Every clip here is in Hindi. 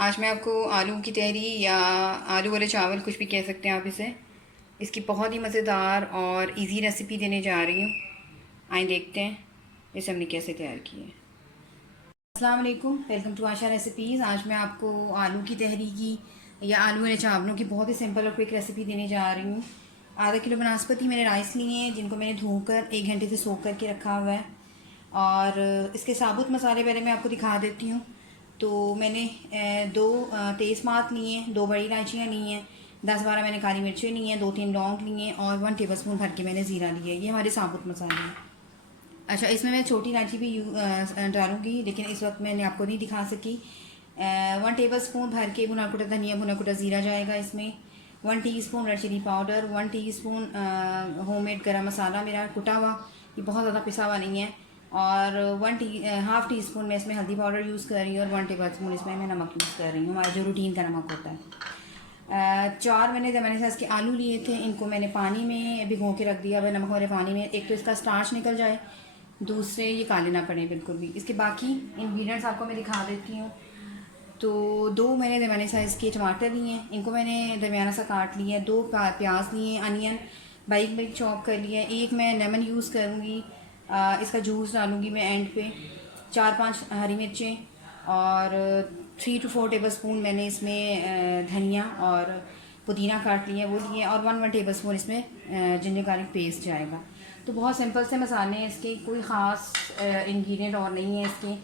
आज मैं आपको आलू की तहरी या आलू वाले चावल कुछ भी कह सकते हैं आप इसे, इसकी बहुत ही मज़ेदार और इजी रेसिपी देने जा रही हूँ। आइए देखते हैं इसे हमने कैसे तैयार की है। अस्सलाम वालेकुम, वेलकम टू आशा रेसिपीज़। आज मैं आपको आलू की तहरी की या आलू वाले चावलों की बहुत ही सिंपल और क्विक रेसिपी देने जा रही हूँ। आधा किलो बनास्पति मैंने राइस लिए हैं, जिनको मैंने धोकर 1 घंटे से सोख करके रखा हुआ है। और इसके साबुत मसाले पहले मैं आपको दिखा देती हूँ। तो मैंने दो तेज़पात लिए हैं, 2 बड़ी इलायचियाँ ली हैं, 10-12 मैंने काली मिर्चें ली हैं, 2-3 लौंग लिए हैं और 1 टेबलस्पून भर के मैंने ज़ीरा लिया है। ये हमारे साबुत मसाले हैं। अच्छा, इसमें मैं छोटी इलायची भी डालूँगी, लेकिन इस वक्त मैंने आपको नहीं दिखा सकी। 1 टेबलस्पून भर के भुना कुटा धनिया, भुना कुटा ज़ीरा जाएगा इसमें। 1 teaspoon red chilli powder, 1 teaspoon homemade garam masala मेरा कुटा हुआ, ये बहुत ज़्यादा पिसा हुआ नहीं है। और हाफ़ टी स्पून मैं इसमें हल्दी पाउडर यूज़ कर रही हूँ और 1 टेबलस्पून इसमें मैं नमक यूज़ कर रही हूँ, हमारा जो रूटीन का नमक होता है। 4 मैंने साइज़ के आलू लिए थे, इनको मैंने पानी में भिगो के रख दिया है, नमक वाले पानी में। एक तो इसका स्टार्च निकल जाए, दूसरे ये काले ना पड़े बिल्कुल भी। इसके बाकी इंग्रेडिएंट्स आपको मैं दिखा देती हूँ। तो 2 मैंने दरमियाने साइज़ के टमाटर लिए हैं, इनको मैंने दरमियाना सा काट लिया है। 2 प्याज लिए हैं, अनियन बारीक बारीक चॉप कर लिया है। एक मैं लेमन यूज़ करूँगी, इसका जूस डालूँगी मैं एंड पे। 4-5 हरी मिर्चें और 3 to 4 टेबल स्पून मैंने इसमें धनिया और पुदीना काट लिया वो लिए, और 1 टेबल स्पून इसमें जिंजर गार्लिक पेस्ट जाएगा। तो बहुत सिंपल से मसाले हैं इसके, कोई ख़ास इंग्रेडिएंट और नहीं है इसके,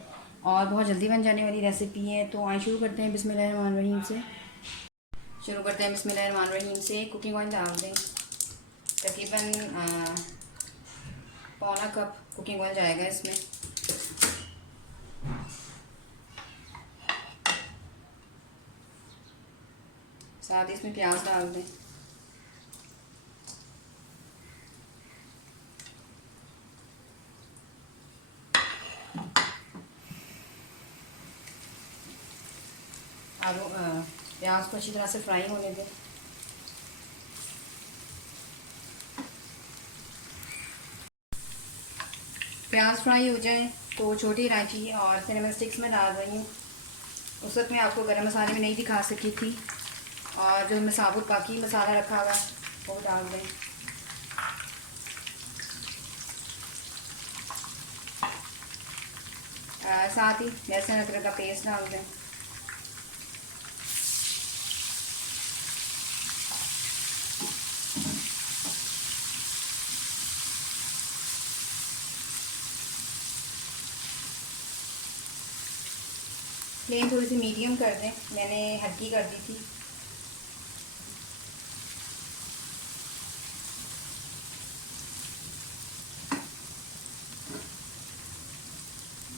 और बहुत जल्दी बन जाने वाली रेसिपी है। तो आइए शुरू करते हैं बिस्मिल्लाहिर्रहमानिर्रहीम से। कुकिंग ऑयल डाल दें, तकरीबन पौना कप कुकिंग ऑयल जाएगा इसमें। साथ ही इसमें प्याज डाल दें। आलू प्याज को अच्छी तरह से फ्राई होने दें। प्याज फ्राई हो जाए तो छोटी इलायची और सिनेमन स्टिक्स में डाल रही हूँ। उस वक्त मैं आपको गरम मसाले में नहीं दिखा सकी थी, और जो मैं साबुत बाकी मसाला रखा हुआ वो डाल दें। साथ ही लहसुन अदरक का पेस्ट डाल दें। फ्लेम थोड़ी सी मीडियम कर दें, मैंने हल्की कर दी थी।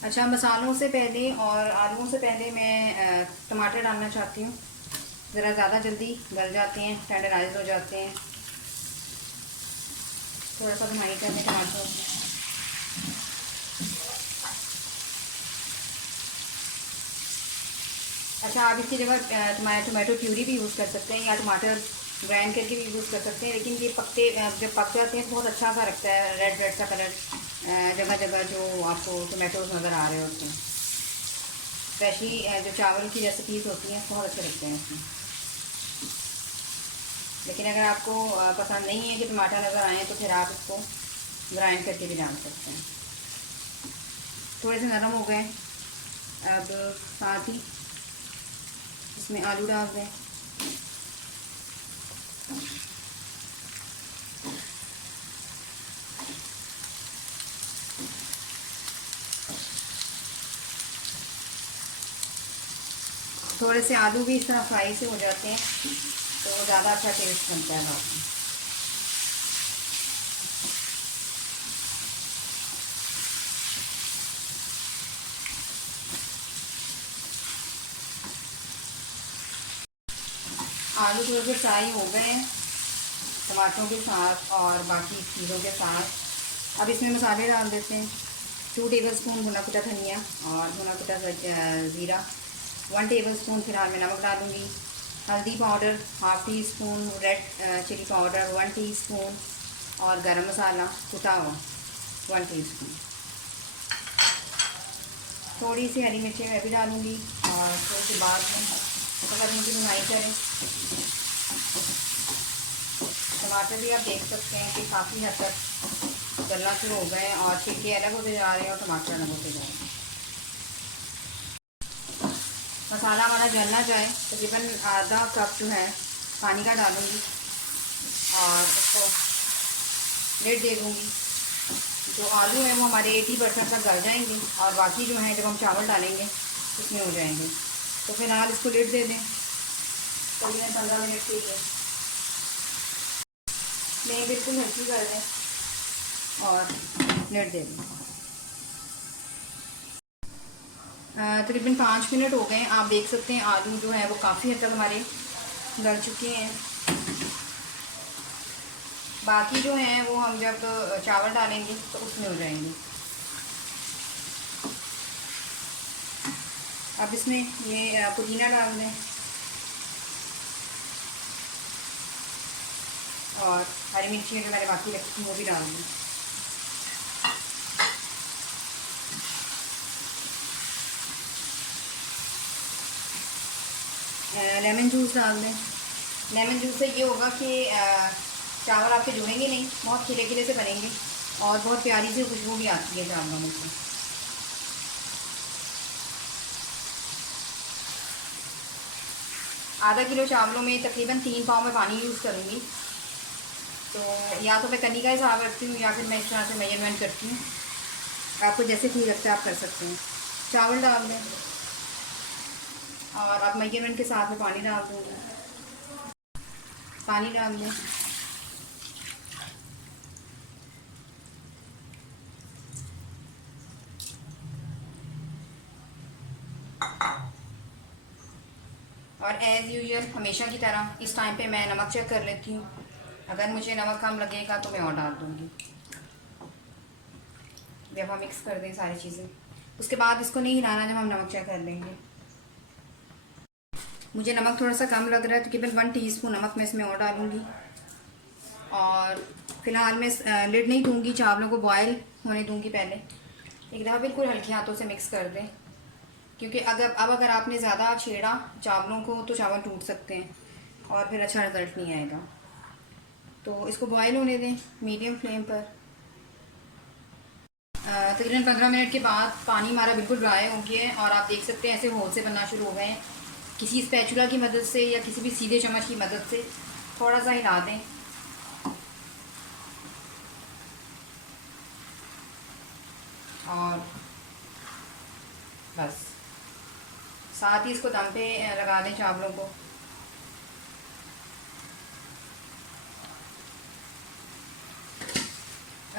अच्छा, मसालों से पहले और आलूओं से पहले मैं टमाटर डालना चाहती हूँ। ज़रा ज़्यादा जल्दी गल जाते हैं, टेंडराइज हो जाते हैं। थोड़ा सा भुनाई कर दें टमाटरों से। अच्छा, आप इसकी जगह टमाटो प्यूरी भी यूज़ कर सकते हैं या टमाटर ग्राइंड करके भी यूज़ कर सकते हैं, लेकिन ये जब पक जाते हैं तो बहुत अच्छा सा लगता है, रेड रेड सा कलर जगह जगह जो आपको टमाटोज नज़र आ रहे होते हैं। स्पेशली जो चावल की रेसिपीज़ होती हैं बहुत अच्छे लगते हैं उसमें। लेकिन अगर आपको पसंद नहीं है कि टमाटर नज़र आए तो फिर आप इसको ग्राइंड करके भी डाल सकते हैं। थोड़े से नरम हो गए, अब साथ ही इसमें आलू डाल दें। थोड़े से आलू भी इस तरह फ्राई से हो जाते हैं तो ज़्यादा अच्छा टेस्ट बनता है बाद में। आलू थोड़े से फ्राई हो गए हैं टमाटरों के साथ और बाकी चीज़ों के साथ। अब इसमें मसाले डाल देते हैं। 2 टेबलस्पून भुना कुटा धनिया और भुना कुटा ज़ीरा, 1 टेबलस्पून फिलहाल मैं नमक डालूँगी। हल्दी powder half teaspoon, red chilli powder 1 teaspoon और गरम मसाला कुटा हुआ 1 टीस्पून। थोड़ी सी हरी मिर्चें मैं भी डालूँगी और थोड़ी सी बाद में तो अब इनकी बुनाई करें। टमाटर भी आप देख सकते हैं कि काफ़ी हद तक गलना शुरू हो गए हैं और छिलके अलग होते जा रहे हैं और टमाटर अलग होते जा रहे हैं। मसाला हमारा जलना जाए तकरीबन आधा कप जो है पानी का डालूँगी और उसको लिड दे दूँगी। जो आलू हैं वो हमारे 80% तक गल जाएंगे और बाकी जो हैं जब हम चावल डालेंगे उसमें हो जाएंगे। तो फिलहाल इसको लिड दे दें तकरीबन 15 मिनट के लिए। नहीं बिल्कुल हल्की कर दें और लिड दे दें। तकरीबन 5 मिनट हो गए। आप देख सकते हैं आलू जो है वो काफ़ी हद तक हमारे गल चुके हैं। बाकी जो हैं वो हम जब चावल डालेंगे तो उसमें हो जाएंगे। अब इसमें ये पुदीना डाल दें और हरी मिर्ची जो मैंने बाकी रखी थी वो भी डाल दें। लेमन जूस डाल दें। लेमन जूस से ये होगा कि चावल आपके जुड़ेंगे नहीं, बहुत खिले खिले से बनेंगे और बहुत प्यारी सी खुशबू भी आती है चावलों में से। आधा किलो चावलों में तकरीबन 3 पाव में पानी यूज़ करूँगी। तो या तो मैं कनी का हिसाब रखती हूँ या फिर मैं इस तरह से मेजरमेंट करती हूँ। आपको जैसे ठीक लगता है आप कर सकते हैं। चावल डाल दें और अब मेजरमेंट के साथ में पानी डाल दूँगी। पानी डाल दें और एज़ यूजुअल हमेशा की तरह इस टाइम पे मैं नमक चेक कर लेती हूँ। अगर मुझे नमक कम लगेगा तो मैं और डाल दूँगी। जब हम मिक्स कर दें सारी चीज़ें उसके बाद इसको नहीं हिलाना जब हम नमक चेक कर लेंगे। मुझे नमक थोड़ा सा कम लग रहा है तो तकरीबन 1 टीस्पून नमक मैं इसमें और डालूँगी। और फ़िलहाल मैं लिड नहीं दूँगी, चावलों को बॉयल होने दूँगी। पहले एक दफ़ा बिल्कुल हल्के हाथों से मिक्स कर दें क्योंकि अगर आपने ज़्यादा छेड़ा चावलों को तो चावल टूट सकते हैं और फिर अच्छा रिज़ल्ट नहीं आएगा। तो इसको बॉयल होने दें मीडियम फ्लेम पर। तकरीबन 15 मिनट के बाद पानी हमारा बिल्कुल ड्राई हो गया है और आप देख सकते हैं ऐसे होल से बनना शुरू हो गए हैं। किसी स्पैचुला की मदद से या किसी भी सीधे चम्मच की मदद से थोड़ा सा हिला दें और बस साथ ही इसको दम पे लगा दें चावलों को।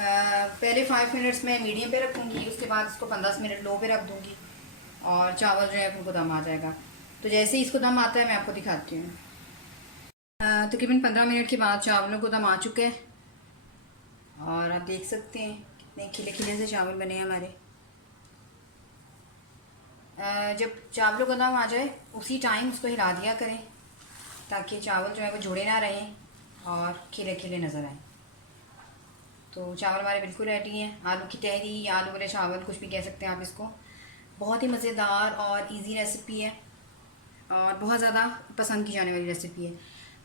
पहले 5 मिनट्स में मीडियम पे रखूँगी, उसके बाद इसको 15 मिनट लो पे रख दूँगी और चावल जो है उनको दम आ जाएगा। तो जैसे ही इसको दम आता है मैं आपको दिखाती हूँ। तकरीबन 15 मिनट के बाद चावलों को दम आ चुके हैं और आप देख सकते हैं कितने खिले खिले से चावल बने हैं हमारे। जब चावलों का दम आ जाए उसी टाइम उसको हिला दिया करें ताकि चावल जो है वो जुड़े ना रहें और खिले खिले नज़र आए। तो चावल हमारे बिल्कुल रेडी हैं। आलू की तहरी या आलू वाले चावल कुछ भी कह सकते हैं आप इसको। बहुत ही मज़ेदार और इजी रेसिपी है और बहुत ज़्यादा पसंद की जाने वाली रेसिपी है।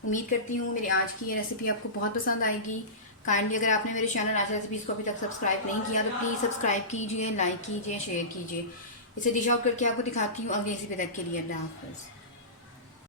उम्मीद करती हूँ मेरी आज की ये रेसिपी आपको बहुत पसंद आएगी। काइंडली अगर आपने मेरे चैनल आज रेसिपीज़ को अभी तक सब्सक्राइब नहीं किया तो प्लीज़ सब्सक्राइब कीजिए, लाइक कीजिए, शेयर कीजिए। इसे डिश आउट करके आपको दिखाती हूँ अगली रेसिपी तक के लिए। अल्लाह हाफ़िज़।